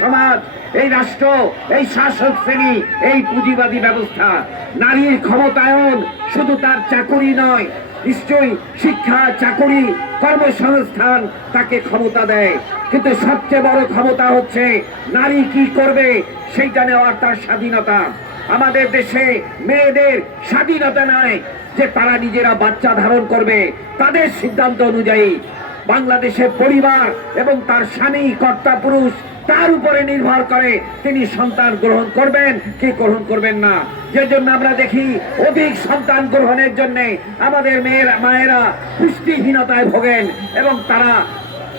সমাজ, এই রাষ্ট্র, এই শাসক শ্রেণী, এই পুঁজিবাদী ব্যবস্থা নারীর ক্ষমতায়ন শুধু তার চাকুরি নয়, নিশ্চয়ই শিক্ষা, চাকুরি, কর্মসংস্থান তাকে ক্ষমতা দেয়, কিন্তু সবচেয়ে বড় ক্ষমতা হচ্ছে নারী কি করবে সেইটা নেওয়ার তার স্বাধীনতা। আমাদের দেশে মেয়েদের স্বাধীনতা নয় যে তারা নিজেরা বাচ্চা ধারণ করবে, তাদের সিদ্ধান্ত অনুযায়ী বাংলাদেশের পরিবার এবং তার স্বামী কর্তা পুরুষ তার উপরে নির্ভর করে তিনি সন্তান গ্রহণ করবেন কি গ্রহণ করবেন না। যে জন্য আমরা দেখি অধিক সন্তান গ্রহণের জন্য আমাদের মায়েরা পুষ্টিহীনতায় ভোগেন এবং তারা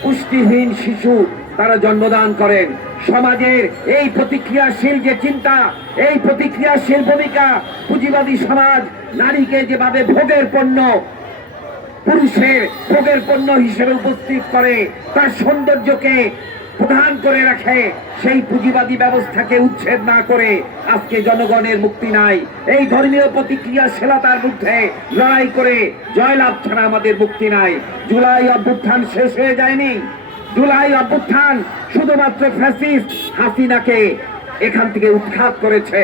পুষ্টিহীন শিশু তারা জন্মদান করেন। সমাজের এই প্রতিক্রিয়াশীল যে চিন্তা, এই প্রতিক্রিয়াশীল ভূমিকা, পুঁজিবাদী সমাজ নারীকে যেভাবে ভোগের পণ্য, পুরুষের ভোগের পণ্য হিসেবে উপস্থিত করে, তার সৌন্দর্যকে প্রধান করে রাখে, সেই পুঁজিবাদী ব্যবস্থাকে উচ্ছেদ না করে আজকে জনগণের মুক্তি নাই। এই ধর্মীয় প্রতিক্রিয়াশীলতার বিরুদ্ধে লড়াই করে জয়লাভ ছাড়া আমাদের মুক্তি নাই। জুলাই অভ্যুত্থান শেষ হয়ে যায়নি। জুলাই অভ্যুত্থান শুধুমাত্র ফ্যাসিস্ট হাসিনাকে এখান থেকে উৎখাত করেছে,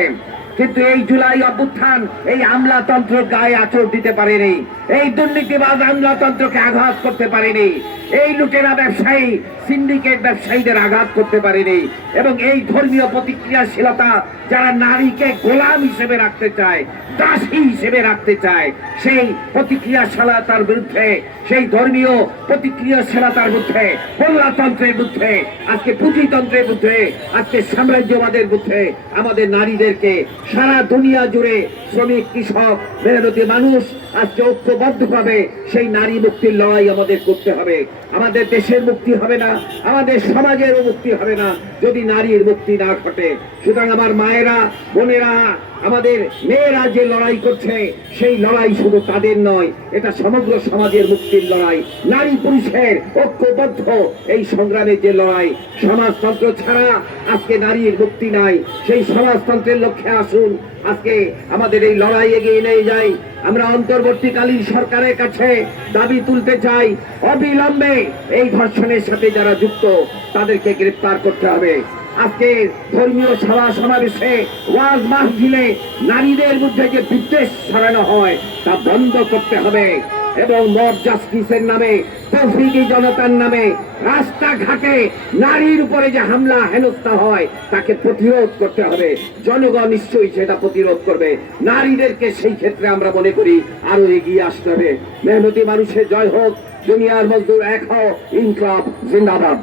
কিন্তু এই জুলাই অভ্যুত্থান এই আমলাতন্ত্র গায়ে আঁচড় দিতে পারেনি, এই দুর্নীতিবাজ আমলাতন্ত্রকে আঘাত করতে পারেনি, এই লুটেরা ব্যবসায়ী সিন্ডিকেট ব্যবসায়ীদের আঘাত করতে পারেনি, এবং এই ধর্মীয় প্রতিক্রিয়াশীলতা যারা নারীকে গোলাম হিসেবে রাখতে চায়, দাসী হিসেবে রাখতে চায়, সেই প্রতিক্রিয়াশীলতার বিরুদ্ধে, সেই ধর্মীয় প্রতিক্রিয়াশীলতার বিরুদ্ধে, মোল্লাতন্ত্রের বিরুদ্ধে, আজকে পুঁজিতন্ত্রের বিরুদ্ধে, আজকে সাম্রাজ্যবাদের বিরুদ্ধে আমাদের নারীদেরকে সারা দুনিয়া জুড়ে শ্রমিক, কৃষক, মেহনতি মানুষ আজকে ঐক্যবদ্ধভাবে সেই নারী মুক্তির লড়াই আমাদের করতে হবে। আমাদের দেশের মুক্তি হবে না, আমাদের সমাজেরও মুক্তি হবে না যদি নারীর মুক্তি না ঘটে। সুতরাং আমার মায়েরা, বোনেরা, আমাদের মেয়েরা যে লড়াই করছে সেই লড়াই শুধু তাদের নয়, এটা সমগ্র সমাজের মুক্তির লড়াই। নারী পুরুষের ঐক্যবদ্ধ এই সংগ্রামের যে লড়াই, সমাজতন্ত্র ছাড়া আজকে নারীর মুক্তি নাই। সেই সমাজতন্ত্রের লক্ষ্যে আসুন আজকে আমাদের এই লড়াই এগিয়ে নিয়ে যাই। আমরা অন্তর্বর্তীকালীন সরকারের কাছে দাবি তুলতে চাই, অবিলম্বে এই ধর্ষণের সাথে যারা যুক্ত তাদেরকে গ্রেফতার করতে হবে। আজকে ধর্মীয় সভা সমাবেশে, ওয়াজ মাহফিলে নারীদের মধ্যে যে বিদ্বেষ ছড়ানো হয় তা বন্ধ করতে হবে, এবং মব জাস্টিসের নামে, তৌহিদি জনতার নামে রাস্তাঘাটে নারীর উপরে যে হামলা হেনস্থা হয় তাকে প্রতিরোধ করতে হবে। জনগণ নিশ্চয়ই সেটা প্রতিরোধ করবে। নারীদেরকে সেই ক্ষেত্রে আমরা মনে করি আরো এগিয়ে আসতে হবে। মেহনতি মানুষের জয় হোক, দুনিয়ার মজদুর এক হও, ইনকলাব জিন্দাবাদ।